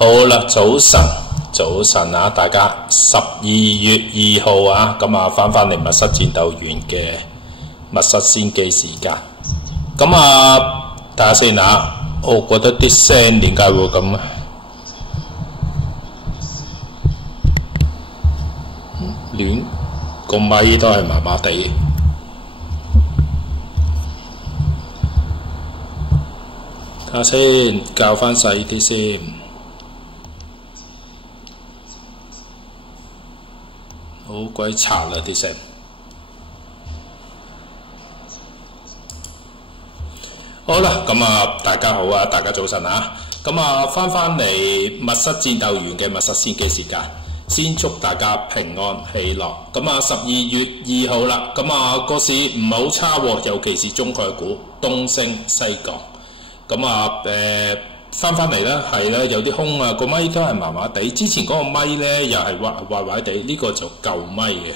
好啦，早晨啊，大家12月2號啊，咁啊翻嚟密室戰鬥員嘅密室先機時間。咁啊，睇下先啊，我覺得啲聲點解會咁啊？亂個咪都係麻麻地。睇下先，校翻細啲先。好鬼賊啊啲聲！好啦，咁啊，大家好啊，大家早晨啊！咁啊，翻嚟密室戰鬥員嘅密室先機時間，先祝大家平安喜樂。咁啊，12月2號啦，咁啊個市唔係好差喎，尤其是中概股東升西降。咁啊翻嚟咧，係咧有啲空啊，個咪都係麻麻地。之前嗰個咪咧又係壞地，呢個就舊咪嘅。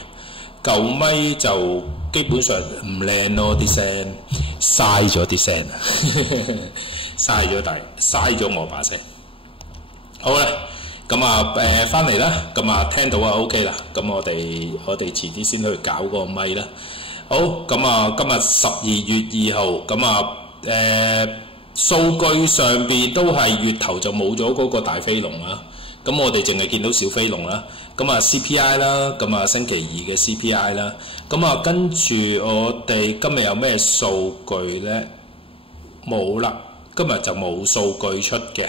舊咪就基本上唔靚咯，啲聲嘥咗啲聲，嘥咗我把聲。好啦，咁啊翻嚟啦，咁啊聽到啊 OK 啦，咁我哋遲啲先去搞個咪啦。好，咁啊今日12月2號，咁啊數據上邊都係月頭就冇咗嗰個大飛龍啦，咁我哋淨係見到小飛龍啦，咁啊 CPI 啦，咁啊星期二嘅 CPI 啦，咁啊跟住我哋今日有咩數據呢？冇啦，今日就冇數據出嘅，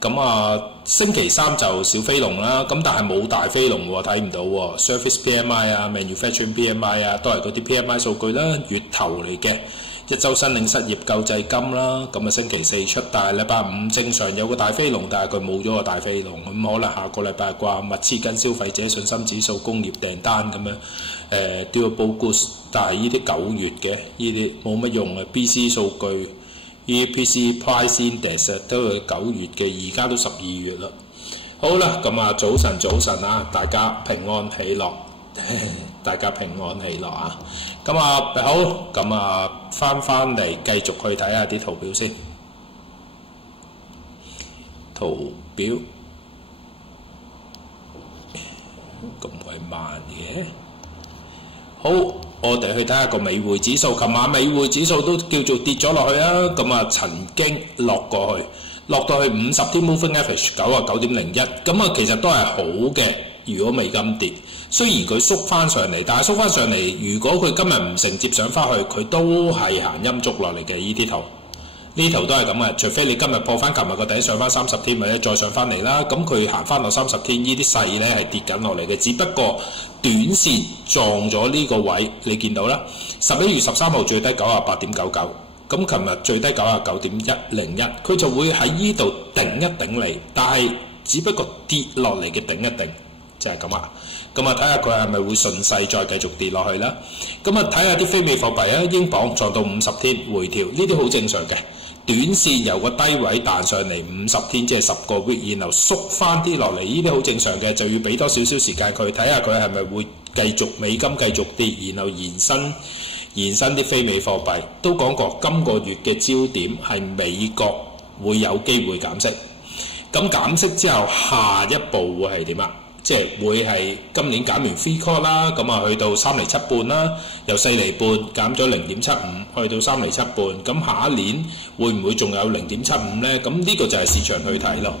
咁啊星期三就小飛龍啦，咁但係冇大飛龍喎，睇唔到喎 ，Service PMI 啊 ，Manufacturing PMI 啊，都係嗰啲 PMI 數據啦，月頭嚟嘅。一週申領失業救濟金啦，咁啊星期四出，但係禮拜五正常有個大飛龍，但係佢冇咗個大飛龍，咁可能下個禮拜啩，密切跟消費者信心指數、工業訂單咁樣durable goods，但係呢啲9月嘅，呢啲冇乜用嘅 BC 數據，呢啲 PC Price Index 都係9月嘅，而家都12月啦。好啦，咁啊早晨啊，大家平安喜樂。大家平安喜樂啊！咁啊好，咁啊翻嚟繼續去睇下啲圖表先。圖表咁鬼慢嘅，好，我哋去睇下個美匯指數。琴晚美匯指數都叫做跌咗落去啊！咁啊曾經落到去50天 moving average 99.01，咁啊其實都係好嘅。如果美金跌，雖然佢縮翻上嚟，但係縮翻上嚟，如果佢今日唔承接上翻去，佢都係行陰燭落嚟嘅。呢啲圖，呢圖都係咁嘅，除非你今日破翻琴日個底上翻30天，或者再上翻嚟啦。咁佢行翻落30天，呢啲勢咧係跌緊落嚟嘅，只不過短線撞咗呢個位，你見到啦。11月13號最低98.99，咁琴日最低99.101，佢就會喺呢度頂一頂你，但係只不過跌落嚟嘅頂一頂。就係咁啊，咁啊睇下佢係咪會順勢再繼續跌落去啦。咁啊睇下啲非美貨幣啊，英鎊撞到50天回調，呢啲好正常嘅。短線由個低位彈上嚟50天，即係10個 week， 然後縮翻啲落嚟，呢啲好正常嘅，就要俾多少少時間佢睇下佢係咪會繼續美金繼續跌，然後延伸啲非美貨幣。都講過今個月嘅焦點係美國會有機會減息，咁減息之後下一步會係點啊？即係會係今年減完 free call 啦，咁啊去到3厘7半啦，由4厘半減咗0.75，去到3厘7半。咁下一年會唔會仲有0.75呢？咁呢個就係市場去睇咯，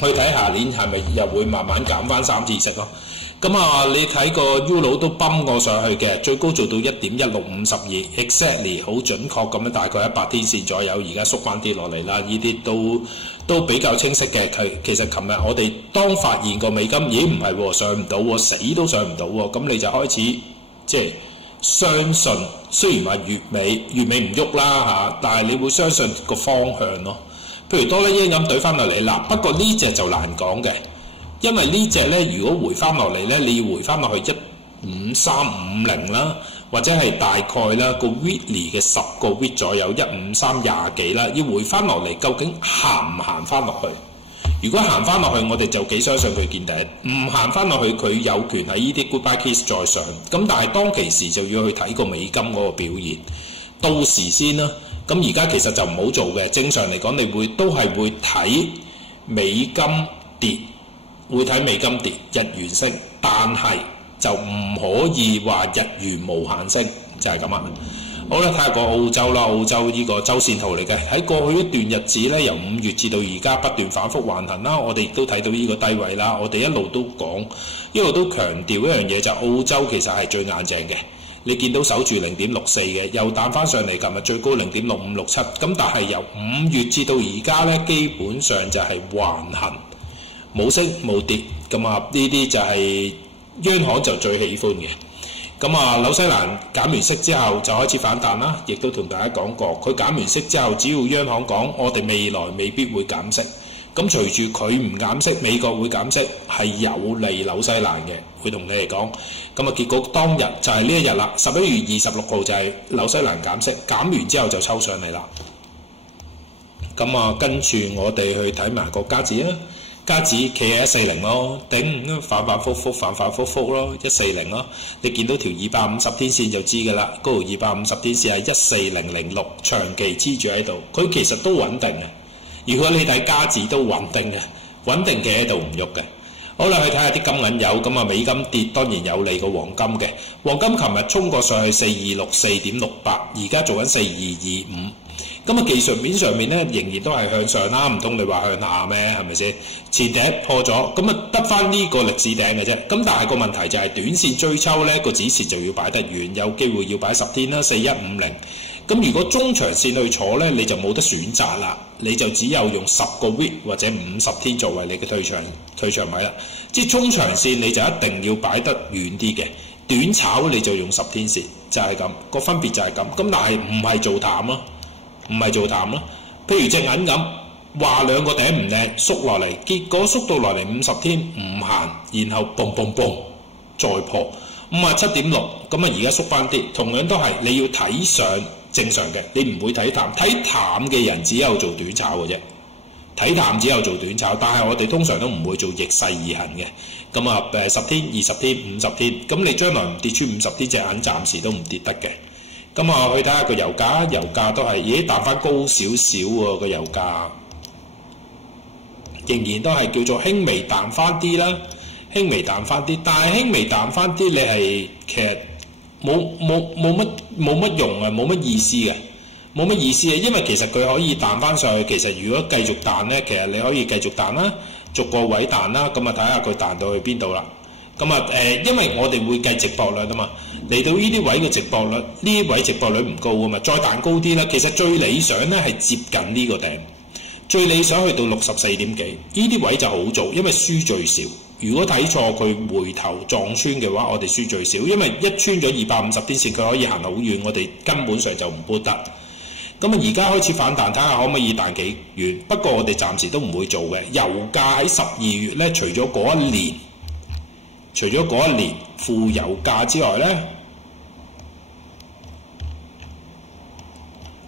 去睇下年係咪又會慢慢減翻3次息咯。咁啊，你睇個 Euro 都泵過上去嘅，最高做到1.1652 exactly 好準確咁樣，大概100天線左右，而家縮翻啲落嚟啦。呢啲都比較清晰嘅。其實琴日我哋當發現個美金已經唔係喎，上唔到喎，死都上唔到喎，咁你就開始即係相信，雖然話月尾唔喐啦嚇，但係你會相信個方向咯。譬如多啦英咁對翻落嚟嗱，不過呢隻就難講嘅。因為呢隻咧，如果回翻落嚟咧，你要回翻落去15350啦，或者係大概啦個 weekly 嘅10個 week 左右15320幾啦，要回翻落嚟，究竟行唔行翻落去？如果行翻落去，我哋就幾相信佢見底；唔行翻落去，佢有權喺呢啲 goodbye case 再上。咁但係當其時就要去睇個美金嗰個表現，到時先啦。咁而家其實就唔好做嘅。正常嚟講，你都係會睇美金跌，會睇美金跌，日元升，但係就唔可以話日元無限升，就係咁啊。好啦，睇下個澳洲啦，澳洲呢個周線圖嚟嘅，喺過去一段日子咧，由5月至到而家不斷反覆橫行啦，我哋亦都睇到呢個低位啦，我哋一路都講，一路都強調一樣嘢就澳洲其實係最硬淨嘅，你見到守住0.64嘅，又彈翻上嚟，琴日最高0.6567，咁但係由5月至到而家咧，基本上就係橫行，冇升冇跌，咁啊呢啲就係央行就最喜歡嘅。咁啊，紐西蘭減完息之後就開始反彈啦，亦都同大家講過，佢減完息之後，只要央行講我哋未來未必會減息，咁隨住佢唔減息，美國會減息係有利紐西蘭嘅，會同你哋講。咁啊，結果當日就係呢一日啦，11月26號就係紐西蘭減息，減完之後就抽上嚟啦。咁啊，跟住我哋去睇埋個加指啦。加指企喺140咯，頂反反覆覆咯，140咯。你見到條250天線就知㗎啦，嗰條250天線係14006，長期黐住喺度，佢其實都穩定嘅。如果你睇加指都穩定嘅，穩定企喺度唔喐嘅。好啦，去睇下啲金銀有，咁啊美金跌當然有利過黃金嘅。黃金琴日衝過上去4264.68，而家做緊4225。咁啊技術面上面咧仍然都係向上啦，唔通你話向下咩？係咪先？前頂破咗，咁啊得翻呢個歷史頂嘅啫。咁但係個問題就係短線追抽咧個指線就要擺得遠，有機會要擺10天啦，4150。咁如果中長線去坐咧，你就冇得選擇啦，你就只有用10個 week 或者50天作為你嘅退場位啦。即係中長線你就一定要擺得遠啲嘅，短炒你就用10天線，就係咁，個分別就係咁。咁但係唔係做淡咯。唔係做淡咯，譬如隻銀咁，話兩個頂唔靚，縮落嚟，結果縮到落嚟50天唔行，然後嘣嘣嘣再破57.6，咁啊而家縮翻啲，同樣都係你要睇上正常嘅，你唔會睇淡，睇淡嘅人只有做短炒嘅啫，睇淡只有做短炒，但係我哋通常都唔會做逆勢而行嘅，咁啊10天、20天、50天，咁你將來唔跌穿50天，隻銀暫時都唔跌得嘅。咁啊，去睇下個油價，油價都係，咦彈翻高少少喎個油價，仍然都係叫做輕微彈翻啲啦，輕微彈翻啲，但係輕微彈翻啲，你係其實冇乜用啊，冇乜意思嘅，冇乜意思啊，因為其實佢可以彈翻上去，其實如果繼續彈咧，其實你可以繼續彈啦，逐個位彈啦，咁啊睇下佢彈到去邊度啦。咁啊因為我哋會計值博率啊嘛，嚟到呢啲位嘅值博率，呢位值博率唔高啊嘛，再彈高啲啦。其實最理想咧係接近呢個頂，最理想去到64點幾，呢啲位就好做，因為輸最少。如果睇錯佢回頭撞穿嘅話，我哋輸最少，因為一穿咗250天線，佢可以行好遠，我哋根本上就唔搬得。咁啊而家開始反彈，睇下可唔可以彈幾遠。不過我哋暫時都唔會做嘅。油價喺12月咧，除咗嗰一年負油價之外咧，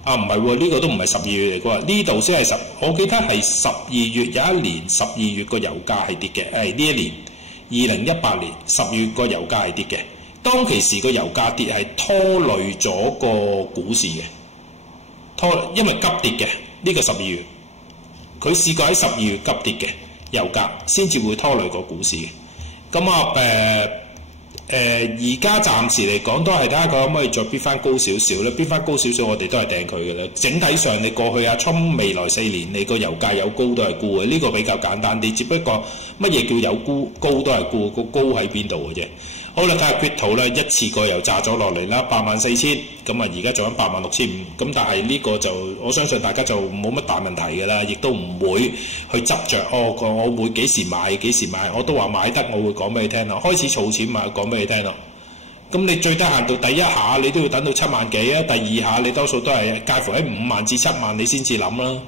唔係喎，呢個都唔係12月嚟嘅喎，呢度先係我記得係12月有一年12月個油價係跌嘅，呢一年2018年10月個油價係跌嘅，當其時個油價跌係拖累咗個股市嘅，因為急跌嘅呢個12月，佢試過喺12月急跌嘅油價，先至會拖累個股市嘅。咁啊而家暫時嚟講都係睇下佢可唔可以再逼翻高少少咧，逼翻高少少我哋都係掟佢嘅啦。整體上你過去阿侵未來4年你個油價有高都係沽嘅，呢個比較簡單啲，只不過乜嘢叫有高都係沽，個高喺邊度嘅啫。好啦，睇下 Crypto 咧，一次過又炸咗落嚟啦，84,000，咁啊而家做緊86,500，咁但係呢個就我相信大家就冇乜大問題㗎啦，亦都唔會去執着我會幾時買，我都話買得，我會講俾你聽咯。開始儲錢買，講俾你聽咯。咁你最低限度第一下你都要等到7萬幾啊，第二下你多數都係介乎喺5萬至7萬，你先至諗啦，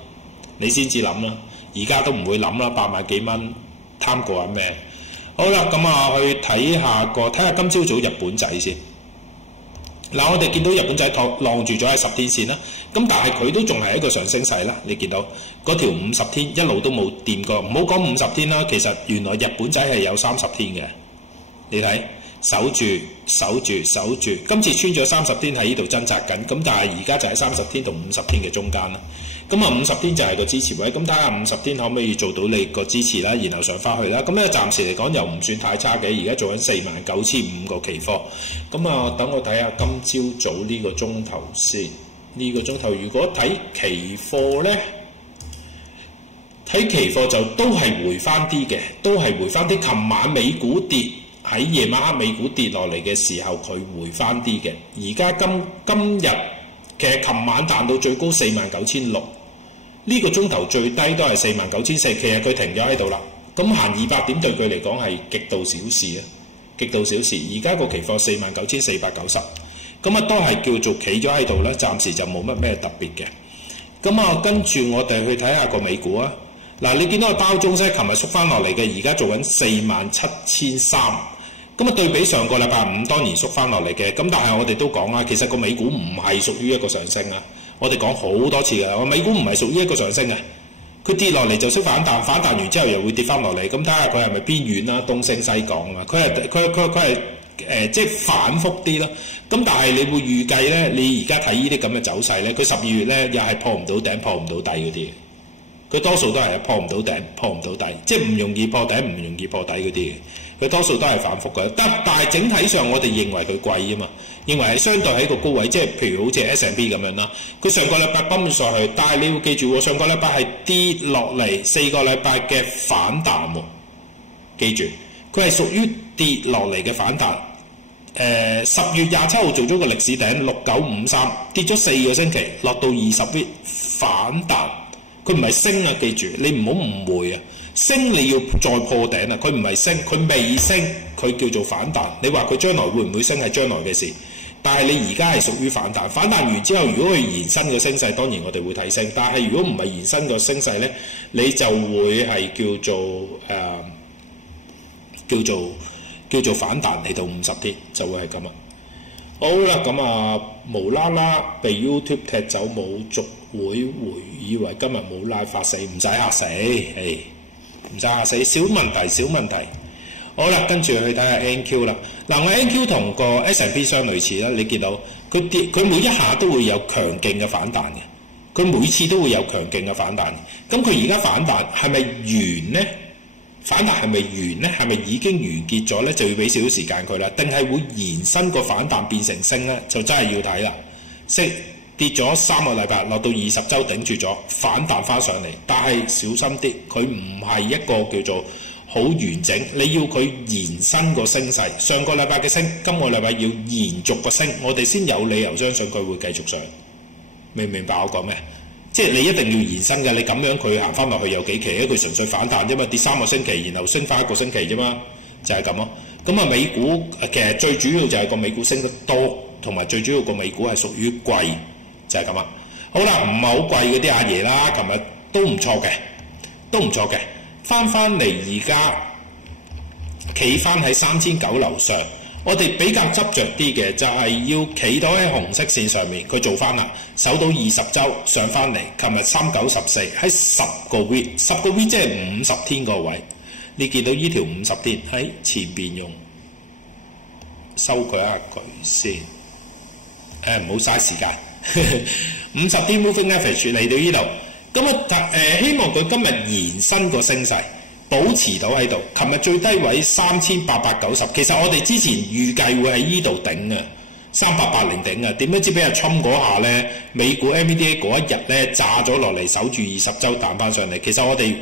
而家都唔會諗啦，8萬幾蚊貪過係咩？好啦，咁啊去睇下今朝早日本仔先。嗱，我哋見到日本仔晾住咗喺10天線啦，咁但係佢都仲係一個上升勢啦。你見到嗰條50天一路都冇掂過，唔好講50天啦，其實原來日本仔係有30天嘅。你睇守住，今次穿咗30天喺呢度掙扎緊，咁但係而家就喺30天同50天嘅中間啦。咁啊50天就係個支持位，咁睇下50天可唔可以做到你個支持啦，然後上翻去啦。咁咧暫時嚟講又唔算太差嘅，而家做緊49,500個期貨。咁啊，等我睇下今朝早呢個鐘頭先。呢個鐘頭如果睇期貨咧，睇期貨就都係回翻啲嘅，都係回翻啲。琴晚美股跌，喺夜晚黑美股跌落嚟嘅時候，佢回翻啲嘅。而家今日其實琴晚彈到最高49,600，呢個鐘頭最低都係49,400，其實佢停咗喺度啦。咁行200點對佢嚟講係極度小事啊，極度小事。而家個期貨49,490，咁啊都係叫做企咗喺度咧，暫時就冇乜咩特別嘅。咁啊，跟住我哋去睇下個美股啊。嗱，你見到個包中西琴日縮翻落嚟嘅，而家做緊47,300。咁啊，對比上個禮拜五當然縮翻落嚟嘅。咁但係我哋都講啦，其實個美股唔係屬於一個上升啊。我哋講好多次㗎，美股唔係屬於一個上升嘅。佢跌落嚟就識反彈，反彈完之後又會跌翻落嚟。咁睇下佢係咪邊緣啦，東升西降啊？佢係即係反覆啲咯。咁但係你會預計咧，你而家睇呢啲咁嘅走勢咧，佢12月咧又係破唔到頂、破唔到底嗰啲嘅。佢多數都係破唔到頂、破唔到底，即係唔容易破頂、唔容易破底嗰啲嘅。佢多數都係反覆嘅。但係整體上我哋認為佢貴啊嘛，認為係相對喺個高位，即係譬如好似 S&P 咁樣啦。佢上個禮拜崩上去，但係你要記住喎，上個禮拜係跌落嚟4個禮拜嘅反彈喎。記住，佢係屬於跌落嚟嘅反彈。10月27號做咗個歷史頂6953，跌咗4個星期，落到20月反彈。佢唔係升啊，記住你唔好誤會啊！升你要再破頂啊！佢唔係升，佢未升，佢叫做反彈。你話佢將來會唔會升係將來嘅事，但係你而家係屬於反彈。反彈完之後，如果佢延伸個升勢，當然我哋會睇升。但係如果唔係延伸個升勢咧，你就會係叫做反彈嚟到50天，就會係咁啊！好啦，咁啊無啦啦被 YouTube 踢走冇續會，以為今日冇拉發死，唔使嚇死，唔使嚇死，小問題。好啦，跟住去睇下 NQ 啦。嗱，我 NQ 同個 S&P 相類似啦，你見到佢跌，佢每一下都會有強勁嘅反彈嘅，佢每次都會有強勁嘅反彈。咁佢而家反彈係咪完呢？反彈係咪完呢？係咪已經完結咗呢？就要俾少少時間佢啦。定係會延伸個反彈變成升呢？就真係要睇啦。跌咗3個禮拜，落到20週頂住咗，反彈翻上嚟。但係小心啲，佢唔係一個叫做好完整。你要佢延伸個升勢，上個禮拜嘅升，今個禮拜要延續個升，我哋先有理由相信佢會繼續上。明唔明白我講咩？即係你一定要延伸嘅，你咁樣佢行翻落去有幾期？佢純粹反彈啫嘛，跌3個星期，然後升翻1個星期啫嘛，就係咁咯。咁啊，美股其實最主要就係個美股升得多，同埋最主要個美股係屬於貴，就係咁啊。好啦，唔係好貴嗰啲阿爺啦，琴日都唔錯嘅，翻嚟而家企翻喺3900樓上。我哋比較執着啲嘅就係要企到喺紅色線上面，佢做翻啦，守到20週上翻嚟。琴日3914喺10個 week，10個 week 即係50天個位。你見到呢條50天喺前邊用，收佢一下佢先。唔好嘥時間。50天 moving average 嚟到呢度，咁希望佢今日延伸個升勢。保持到喺度，琴日最低位3890，其實我哋之前預計會喺呢度頂嘅，3880頂啊，點樣知俾人衝嗰下呢？美股 NVDA 嗰一日呢炸咗落嚟，守住20週彈翻上嚟。其實我哋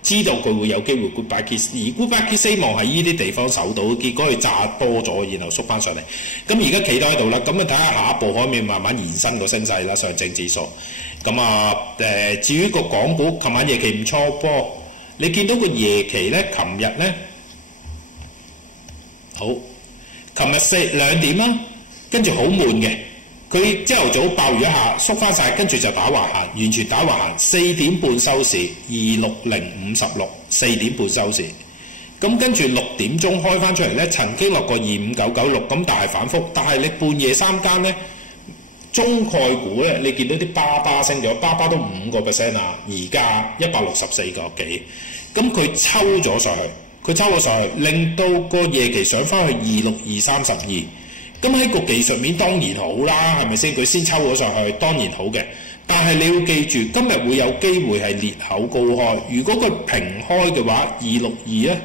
知道佢會有機會 goodbye kiss， 而 goodbye kiss 希望喺呢啲地方守到，結果佢炸多咗，然後縮翻上嚟。咁而家企到喺度啦，咁啊睇下下一步可唔可以慢慢延伸個升勢啦，上證指數。咁啊至於個港股，琴晚夜期唔錯噃。你見到個夜期咧，琴日咧好，琴日2點啦，跟住好悶嘅，佢朝頭早爆完一下，縮翻晒，跟住就打橫行，完全打橫行，4點半收市，26056， 4點半收市，咁跟住6點鐘開翻出嚟咧，曾經落過25996，咁但係反覆，但係你半夜3更咧。中概股咧，你見到啲巴巴升咗，巴巴都5%啊，而家164個幾，咁佢抽咗上去，佢抽咗上去，令到個夜期上翻去26232。咁喺個技術面當然好啦，係咪先？佢先抽咗上去，當然好嘅。但係你要記住，今日會有機會係裂口高開。如果佢平開嘅話，262咧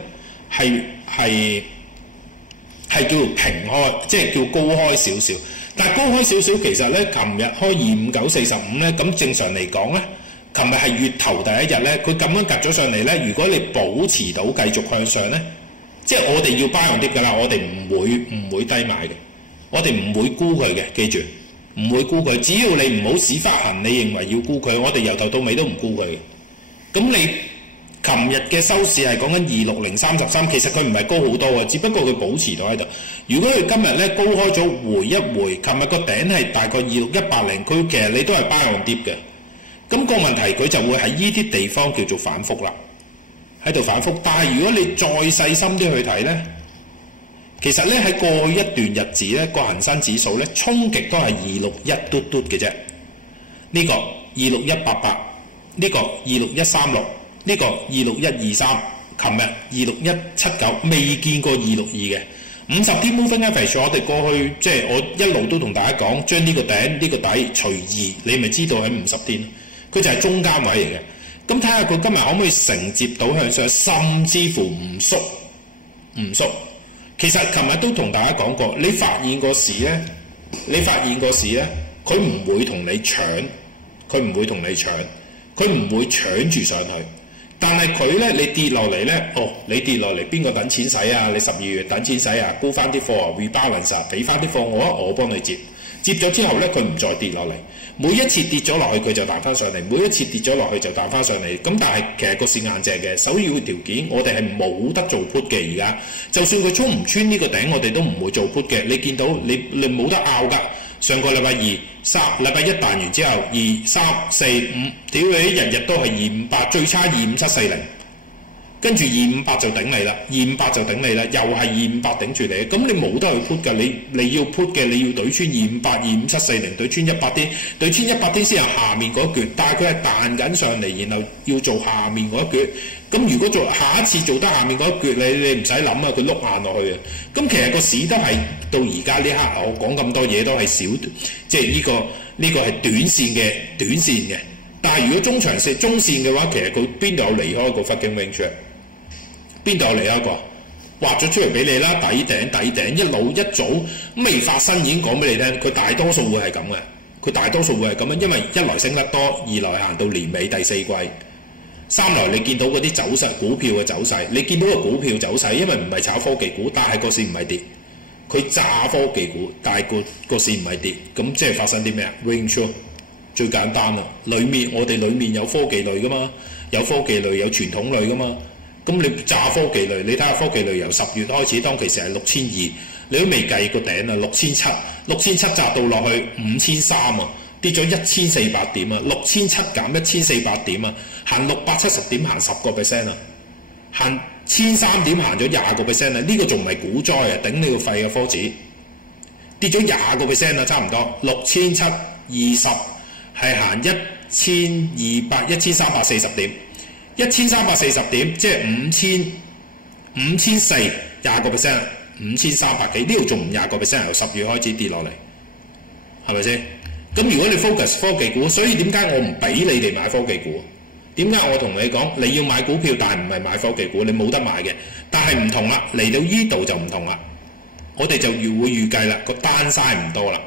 係叫平開，即係叫高開少少。但係高開少少，其實咧，琴日開25945咧，咁正常嚟講咧，琴日係月頭第一日咧，佢咁樣夾咗上嚟咧，如果你保持到繼續向上咧，即係我哋要 buy on dip㗎啦，我哋唔會低買嘅，我哋唔會沽佢嘅，記住唔會沽佢。只要你唔好屎忽痕，你認為要沽佢，我哋由頭到尾都唔沽佢嘅。咁你琴日嘅收市係講緊26033，其實佢唔係高好多啊，只不過佢保持到喺度。如果佢今日咧高開咗回一回，琴日個頂係大概26180，佢其實你都係 buy on dip嘅。咁個問題佢就會喺呢啲地方叫做反覆啦，喺度反覆。但係如果你再細心啲去睇咧，其實咧喺過去一段日子咧，個恒生指數咧衝極都係261嘟嘟嘅啫。呢個26188，呢個26136，呢個26123，琴日26179，未見過262嘅。50天 moving average， 我哋過去即係我一路都同大家講，將呢個頂呢個底除2，你咪知道喺50天，佢就係中間位嚟嘅。咁睇下佢今日可唔可以承接到向上，甚至乎唔縮。其實琴日都同大家講過，你發現個市咧，佢唔會同你搶，佢唔會搶住上去。但係佢咧，你跌落嚟咧，你跌落嚟邊個等錢使啊？你12月等錢使啊？沽翻啲貨啊 ，rebalance 啊，俾翻啲貨我幫你接咗之後咧，佢唔再跌落嚟。每一次跌咗落去，佢就彈翻上嚟；每一次跌咗落去就彈翻上嚟。咁但係其實個市硬淨嘅，首要條件我哋係冇得做 put 嘅。而家就算佢衝唔穿呢個頂，我哋都唔會做 put 嘅。你見到你冇得拗㗎。上個禮拜2、3、禮拜1彈完之後2、3、4、5，屌你日日都係258，最差25740，跟住258就頂你啦，258就頂你啦，又係258頂住你，咁你冇得去 put 㗎，你要 put 嘅，你要對穿258、25740，對穿100天，對穿100天先係下面嗰一橛，但係佢係彈緊上嚟，然後要做下面嗰一橛。咁如果下一次做得下面嗰一橛，你唔使諗啊，佢碌硬落去啊。咁其實個市都係到而家呢刻，我講咁多嘢都係小，即係呢個係短線嘅。但係如果中線嘅話，其實佢邊度有離開個 fucking range？ 邊度有離開過？畫咗出嚟俾你啦，底頂一早未發生已經講俾你聽，佢大多數會係咁嘅。因為一來升得多，二來行到年尾第4季。三來你見到嗰啲走勢，股票嘅走勢，你見到個股票走勢，因為唔係炒科技股，但係個市唔係跌，佢炸科技股，但係個市唔係跌，咁即係發生啲咩啊 ？range 最簡單啦，我哋裡面有科技類噶嘛，有科技類有傳統類噶嘛，咁你炸科技類，你睇下科技類由10月開始，當其時係6200，你都未計個頂啊，6700炸到落去5300啊！跌咗1400點啊，6700減1400點啊，行670點行10%啊，行1003點行咗20%啊，呢個仲唔係股災啊？頂你個肺啊！科指跌咗20%啊，差唔多6720係行1340點，1340點即係5400 20%， 5300幾，呢度仲唔20%？由10月開始跌落嚟，係咪先？咁如果你 focus 科技股，所以點解我唔俾你哋買科技股？點解我同你講你要買股票，但係唔係買科技股，你冇得買嘅。但係唔同啦，嚟到呢度就唔同啦。我哋就會預計啦，個單嘥唔多啦，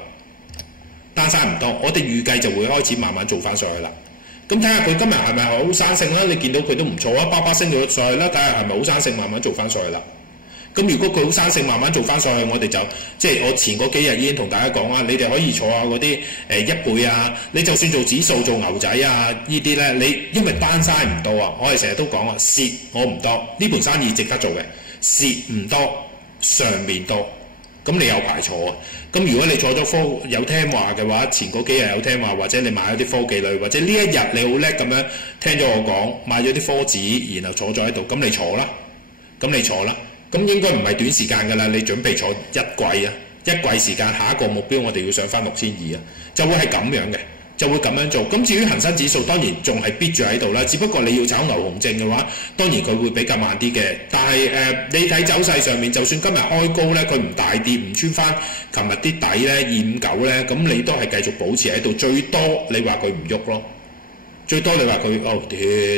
我哋預計就會開始慢慢做翻上去啦。咁睇下佢今日係咪好生性啦？你見到佢都唔錯啊，巴升咗上去啦，睇下係咪好生性，慢慢做翻上去啦。咁如果佢好生性，慢慢做翻上去，我哋就即係我前嗰幾日已經同大家講啊，你哋可以坐下嗰啲1倍啊，你就算做指數做牛仔啊，呢啲咧你因為單嘥唔多啊，我哋成日都講啊，蝕我唔多，呢盤生意值得做嘅，蝕唔多，上面多，咁你有排坐啊。咁如果你坐咗有聽話嘅話，前嗰幾日有聽話，或者你買咗啲科技類，或者呢一日你好叻咁樣聽咗我講，買咗啲科指，然後坐咗喺度，咁你坐啦。咁應該唔係短時間㗎啦，你準備坐一季啊，一季時間，下一個目標我哋要上翻6200啊，就會係咁樣嘅。就會咁樣做。咁至於恒生指數當然仲係逼住喺度啦，只不過你要炒牛熊證嘅話，當然佢會比較慢啲嘅。但係你睇走勢上面，就算今日開高咧，佢唔大跌，唔穿翻琴日啲底咧259咧，咁你都係繼續保持喺度。最多你話佢唔喐咯，最多你話佢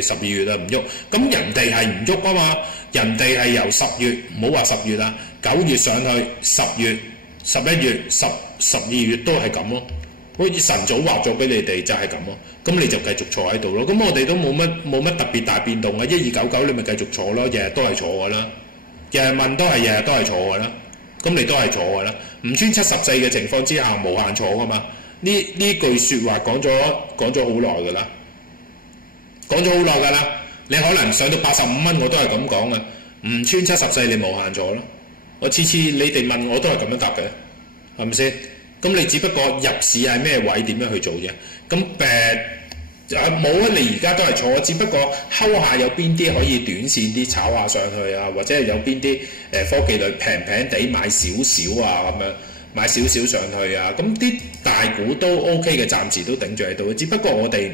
12月啦唔喐，咁人哋係唔喐啊嘛，人哋係由10月唔好話10月啦，9月上去10月、11月、12月都係咁咯。好似晨早畫咗俾你哋就係咁咯，咁你就繼續坐喺度咯。咁我哋都冇乜特別大變動啊，1299你咪繼續坐咯，日日都係坐噶啦，日日問都係日日都係坐噶啦，咁你都係坐噶啦。唔穿74嘅情況之下無限坐噶嘛，呢句説話講咗好耐噶啦，講咗好耐噶啦。你可能上到85蚊我都係咁講嘅，唔穿74你無限坐咯。我次次你哋問我都係咁樣答嘅，係咪先？咁你只不過入市係咩位點樣去做啫？咁冇啊！你而家都係坐，只不過睺下有邊啲可以短線啲炒下上去啊，或者係有邊啲科技類平平地買少少啊咁樣，買少少上去啊。咁啲大股都 OK 嘅，暫時都頂住喺度。只不過我哋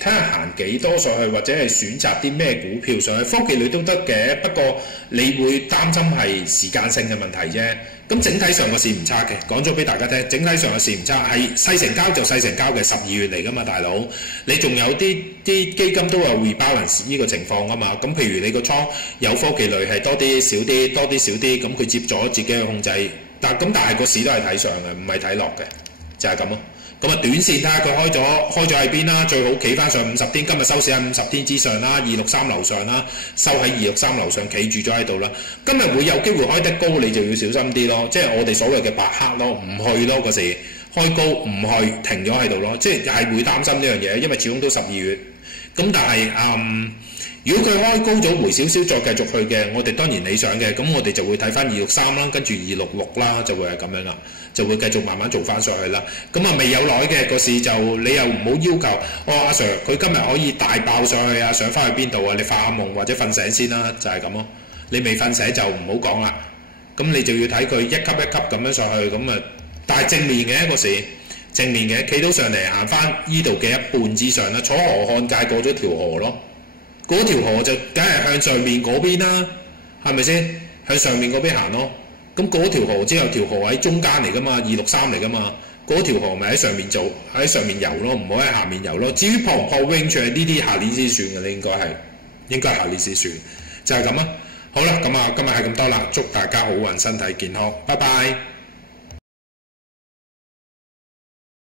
睇下行幾多上去，或者係選擇啲咩股票上去，科技類都得嘅。不過你會擔心係時間性嘅問題啫。咁整體上個市唔差嘅，講咗俾大家聽，整體上個市唔差，係細成交就細成交嘅12月嚟噶嘛，大佬。你仲有啲基金都有 rebalance 呢個情況噶嘛。咁譬如你個倉有科技類係多啲少啲，多啲少啲，咁佢接咗自己去控制。但係個市都係睇上嘅，唔係睇落嘅，就係咁咯。咁啊，短線睇下佢開咗喺邊啦，最好企翻上50天，今日收市喺50天之上啦，263樓上啦，收喺263樓上企住咗喺度啦。今日會有機會開得高，你就要小心啲咯，即係我哋所謂嘅白黑咯，唔去咯個時開高唔去，停咗喺度咯，即係會擔心呢樣嘢，因為始終都12月。咁但係如果佢開高咗回少少再繼續去嘅，我哋當然理想嘅，咁我哋就會睇翻263啦，跟住266啦，就會係咁樣啦，就會繼續慢慢做翻上去啦。咁啊未有耐嘅個市就你又唔好要求，阿 Sir 佢今日可以大爆上去啊，上翻去邊度啊？你發下夢或者瞓醒先啦，就係咁咯。你未瞓醒就唔好講啦。咁你就要睇佢一級一級咁樣上去，咁啊，但係正面嘅一個市，正面嘅企到上嚟行翻依度嘅一半之上啦，楚河漢界過咗條河咯。嗰條河就梗係向上面嗰邊啦，係咪先？向上面嗰邊行咯。咁嗰條河之後，條河喺中間嚟噶嘛，263嚟噶嘛。嗰條河咪喺上面喺上面游咯，唔好喺下面游咯。至於破唔破 range 呢啲下年先算嘅咧，應該下年先算，就係咁啦。好啦，咁啊，今日係咁多啦，祝大家好運，身體健康，拜拜。